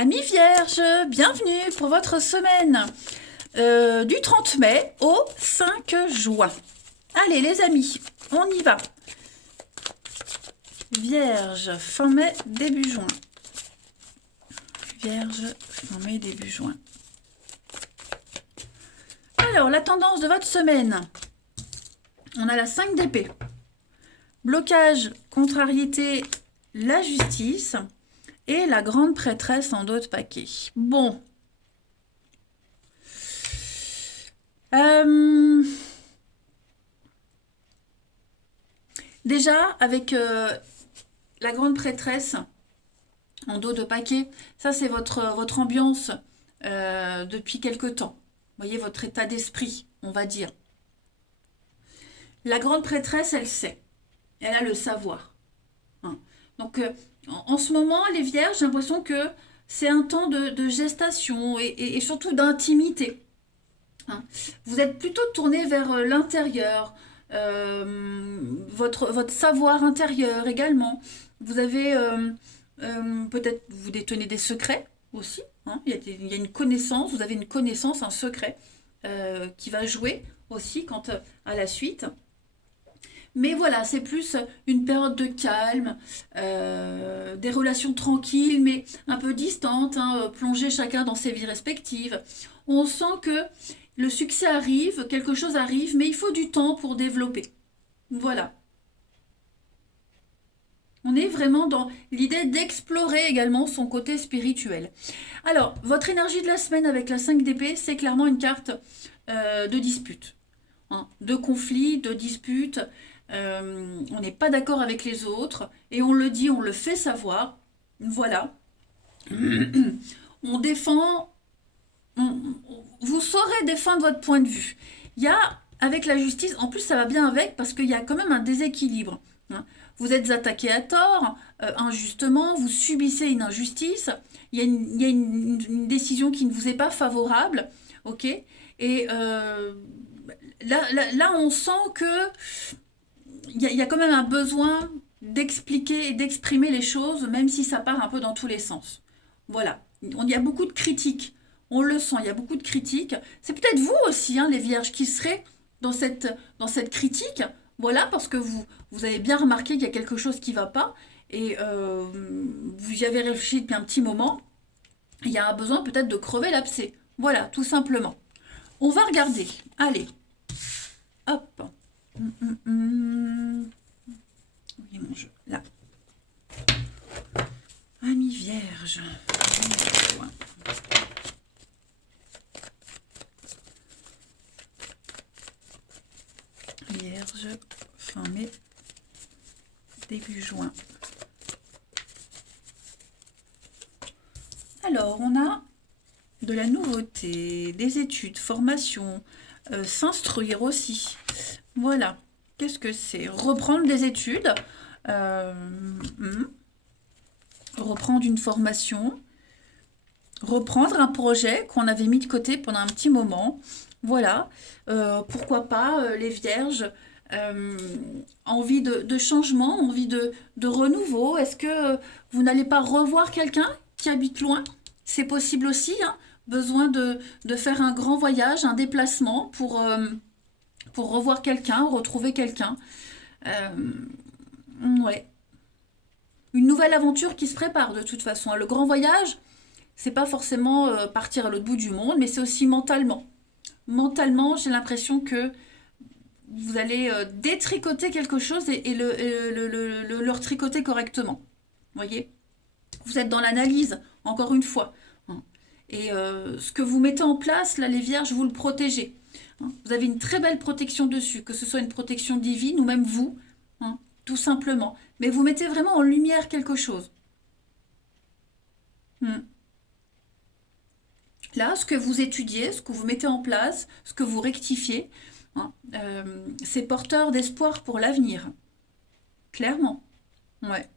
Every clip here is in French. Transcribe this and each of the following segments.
Amis vierges, bienvenue pour votre semaine du 30 mai au 5 juin. Allez les amis, on y va. Vierge, fin mai, début juin. Vierge, fin mai, début juin. Alors, la tendance de votre semaine. On a la 5 d'épée. Blocage, contrariété, la justice. Et la grande prêtresse en dos de paquet. Bon. Déjà, avec la grande prêtresse en dos de paquet, ça c'est votre ambiance depuis quelque temps. Vous voyez, votre état d'esprit, on va dire. La grande prêtresse, elle sait. Elle a le savoir. Hein. Donc, en ce moment, les vierges, j'ai l'impression que c'est un temps de gestation et surtout d'intimité. Hein. Vous êtes plutôt tourné vers l'intérieur, votre savoir intérieur également. Vous avez peut-être, vous détenez des secrets aussi. Hein. Il y a une connaissance, vous avez une connaissance, un secret qui va jouer aussi quant à la suite. Mais voilà, c'est plus une période de calme, des relations tranquilles, mais un peu distantes, hein, plongées chacun dans ses vies respectives. On sent que le succès arrive, quelque chose arrive, mais il faut du temps pour développer. Voilà. On est vraiment dans l'idée d'explorer également son côté spirituel. Alors, votre énergie de la semaine avec la 5 d'épée, c'est clairement une carte de dispute. Hein, de conflit, de dispute. On n'est pas d'accord avec les autres et on le dit, on le fait savoir. Voilà. On défend, vous saurez défendre votre point de vue. Il y a, avec la justice, en plus ça va bien avec parce qu'il y a quand même un déséquilibre. Hein. Vous êtes attaqué à tort, injustement, vous subissez une injustice, il y a une décision qui ne vous est pas favorable, ok. Et là, on sent que il y a quand même un besoin d'expliquer et d'exprimer les choses, même si ça part un peu dans tous les sens. Voilà. Il y a beaucoup de critiques. On le sent, il y a beaucoup de critiques. C'est peut-être vous aussi, hein, les vierges, qui serez dans cette critique. Voilà, parce que vous avez bien remarqué qu'il y a quelque chose qui ne va pas. Et vous y avez réfléchi depuis un petit moment. Il y a un besoin peut-être de crever l'abcès. Voilà, tout simplement. On va regarder. Allez. Hop. Oui, mon jeu, là. Amis vierge. Vierge, fin mai, début juin. Alors, on a de la nouveauté, des études, formation, s'instruire aussi. Voilà. Qu'est-ce que c'est? Reprendre des études, reprendre une formation, reprendre un projet qu'on avait mis de côté pendant un petit moment. Voilà. Pourquoi pas, les vierges, envie de changement, envie de renouveau. Est-ce que vous n'allez pas revoir quelqu'un qui habite loin? C'est possible aussi, hein. Besoin de faire un grand voyage, un déplacement pour revoir quelqu'un, retrouver quelqu'un. Ouais. Une nouvelle aventure qui se prépare de toute façon. Le grand voyage, c'est pas forcément partir à l'autre bout du monde, mais c'est aussi mentalement. Mentalement, j'ai l'impression que vous allez détricoter quelque chose et le retricoter correctement. Vous voyez? Vous êtes dans l'analyse, encore une fois. Et ce que vous mettez en place, là, les vierges, vous le protégez. Vous avez une très belle protection dessus, que ce soit une protection divine ou même vous, hein, tout simplement. Mais vous mettez vraiment en lumière quelque chose. Là, ce que vous étudiez, ce que vous mettez en place, ce que vous rectifiez, hein, c'est porteur d'espoir pour l'avenir. Clairement. Ouais.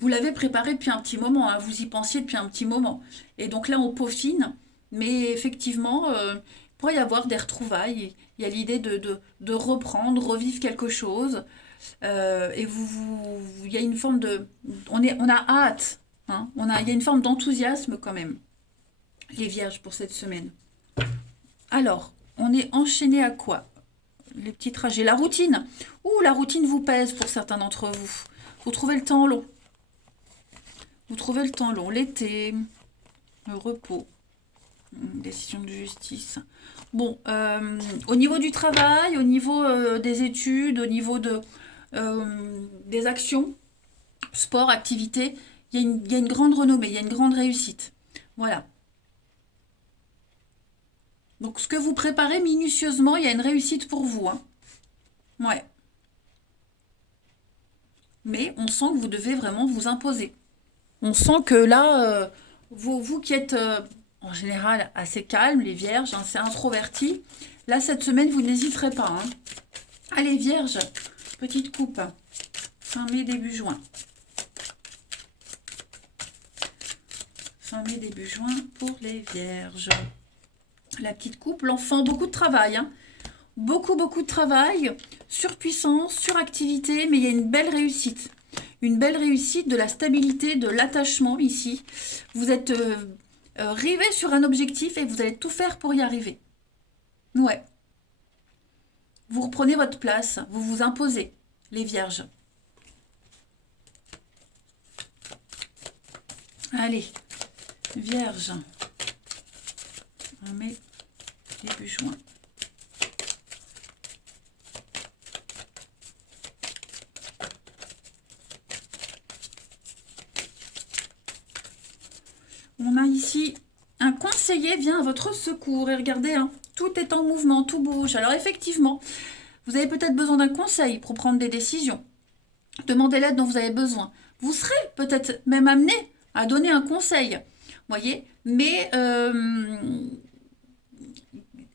Vous l'avez préparé depuis un petit moment, hein, vous y pensiez depuis un petit moment. Et donc là, on peaufine, mais effectivement, il pourrait y avoir des retrouvailles. Il y a l'idée de reprendre, revivre quelque chose. Et il y a une forme de... On a hâte, hein, il y a une forme d'enthousiasme quand même, les vierges, pour cette semaine. Alors, on est enchaîné à quoi? Les petits trajets, la routine. Ouh, la routine vous pèse pour certains d'entre vous. Vous trouvez le temps long. Vous trouvez le temps long. L'été, le repos, décision de justice. Bon, au niveau du travail, au niveau des études, au niveau des actions, sport, activité, il y a une grande renommée, il y a une grande réussite. Voilà. Donc, ce que vous préparez minutieusement, il y a une réussite pour vous, hein. Ouais. Mais on sent que vous devez vraiment vous imposer. On sent que là, vous qui êtes en général assez calme, les vierges, hein, c'est introverti, là, cette semaine, vous n'hésiterez pas, hein. Allez, vierge, petite coupe, fin mai, début juin. Fin mai, début juin pour les vierges. La petite coupe, l'enfant, beaucoup de travail, hein. Beaucoup, beaucoup de travail, surpuissance, suractivité, mais il y a une belle réussite. Une belle réussite, de la stabilité, de l'attachement ici. Vous êtes rivé sur un objectif et vous allez tout faire pour y arriver. Ouais. Vous reprenez votre place, vous vous imposez, les vierges. Allez, vierge. On met début juin. On a ici un conseiller vient à votre secours. Et regardez, hein, tout est en mouvement, tout bouge. Alors effectivement, vous avez peut-être besoin d'un conseil pour prendre des décisions. Demandez l'aide dont vous avez besoin. Vous serez peut-être même amené à donner un conseil. Voyez, mais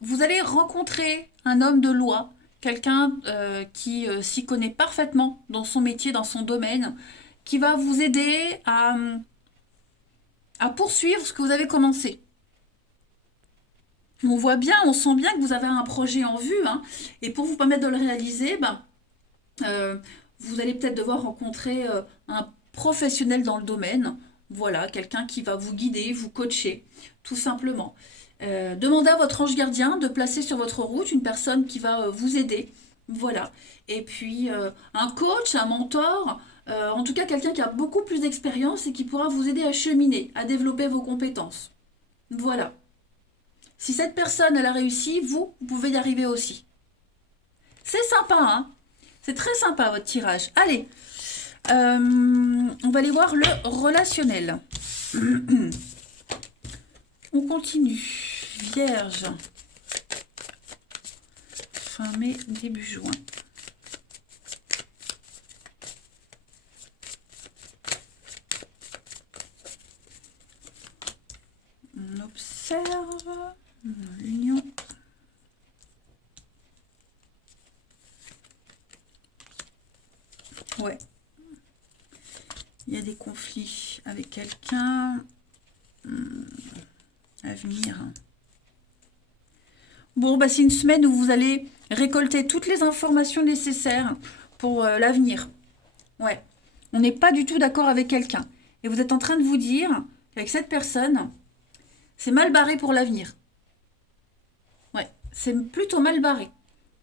vous allez rencontrer un homme de loi, quelqu'un qui s'y connaît parfaitement dans son métier, dans son domaine, qui va vous aider à poursuivre ce que vous avez commencé. On voit bien, on sent bien que vous avez un projet en vue, hein, et pour vous permettre de le réaliser, ben, vous allez peut-être devoir rencontrer un professionnel dans le domaine, voilà, quelqu'un qui va vous guider, vous coacher, tout simplement. Demandez à votre ange gardien de placer sur votre route une personne qui va vous aider, voilà. Et puis un coach, un mentor, en tout cas quelqu'un qui a beaucoup plus d'expérience et qui pourra vous aider à cheminer, à développer vos compétences. Voilà. Si cette personne elle a réussi, vous pouvez y arriver aussi. C'est sympa, hein? C'est très sympa votre tirage. Allez, on va aller voir le relationnel. On continue. Vierge. Fin mai, début juin. On observe l'union. Ouais. Il y a des conflits avec quelqu'un à venir. Bon, bah, c'est une semaine où vous allez récolter toutes les informations nécessaires pour l'avenir. Ouais. On n'est pas du tout d'accord avec quelqu'un. Et vous êtes en train de vous dire qu'avec cette personne, c'est mal barré pour l'avenir. Ouais. C'est plutôt mal barré.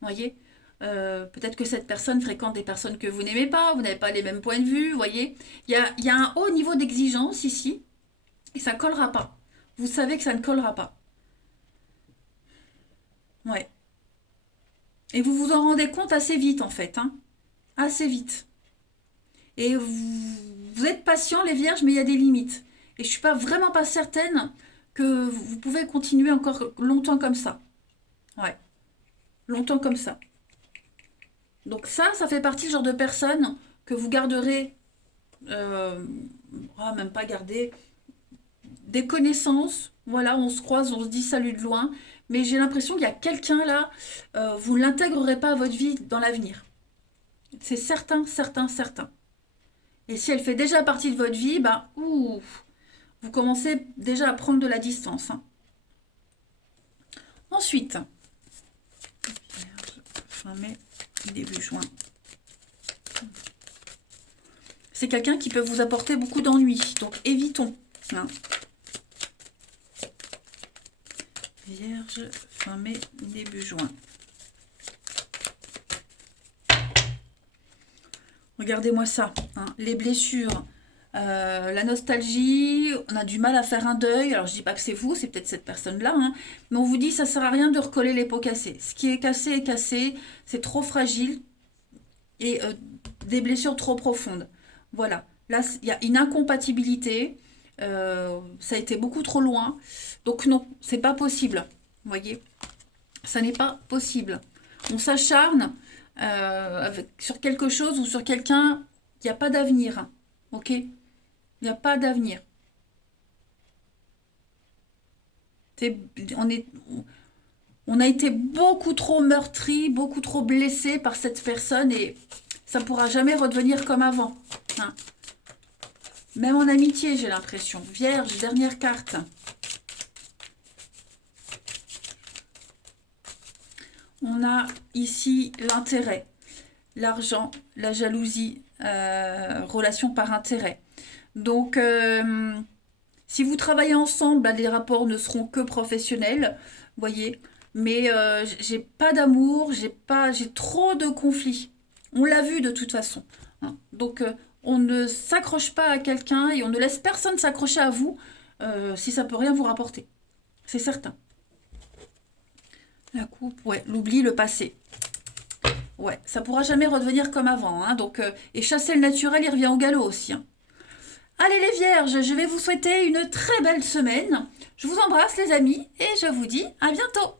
Voyez, peut-être que cette personne fréquente des personnes que vous n'aimez pas, vous n'avez pas les mêmes points de vue, vous voyez. Il y a un haut niveau d'exigence ici, et ça ne collera pas. Vous savez que ça ne collera pas. Ouais. Et vous vous en rendez compte assez vite, en fait, hein. Assez vite. Et vous êtes patient, les vierges, mais il y a des limites. Et je ne suis vraiment pas certaine que vous pouvez continuer encore longtemps comme ça. Ouais. Longtemps comme ça. Donc ça fait partie du genre de personne que vous garderez, même pas garder, des connaissances. Voilà, on se croise, on se dit salut de loin. Mais j'ai l'impression qu'il y a quelqu'un là, vous ne l'intégrerez pas à votre vie dans l'avenir. C'est certain, certain, certain. Et si elle fait déjà partie de votre vie, bah, vous commencez déjà à prendre de la distance, hein. Ensuite, fin mai, début juin. c'est quelqu'un qui peut vous apporter beaucoup d'ennuis. Donc, évitons. Hein. Vierge, fin mai, début juin. Regardez-moi ça. Hein. Les blessures, la nostalgie, on a du mal à faire un deuil. Alors, je dis pas que c'est vous, c'est peut-être cette personne-là. Hein. Mais on vous dit, ça sert à rien de recoller les pots cassés. Ce qui est cassé est cassé. C'est trop fragile. Et des blessures trop profondes. Voilà. Là, il y a une incompatibilité. Ça a été beaucoup trop loin. Donc non, c'est pas possible. Vous voyez, ça n'est pas possible. On s'acharne sur quelque chose ou sur quelqu'un qui n'a pas d'avenir. Ok? Il n'y a pas d'avenir. On est, on a été beaucoup trop meurtri, beaucoup trop blessé par cette personne et ça ne pourra jamais redevenir comme avant. Hein. Même en amitié, j'ai l'impression. Vierge, dernière carte. On a ici l'intérêt, l'argent, la jalousie, relation par intérêt. Donc, si vous travaillez ensemble, bah, les rapports ne seront que professionnels, voyez. Mais j'ai pas d'amour, j'ai trop de conflits. On l'a vu de toute façon. Hein. Donc, on ne s'accroche pas à quelqu'un et on ne laisse personne s'accrocher à vous si ça peut rien vous rapporter. C'est certain. La coupe, ouais, l'oubli, le passé. Ouais, ça pourra jamais redevenir comme avant. Hein, donc, et chasser le naturel, il revient au galop aussi. Hein. Allez les vierges, je vais vous souhaiter une très belle semaine. Je vous embrasse les amis et je vous dis à bientôt.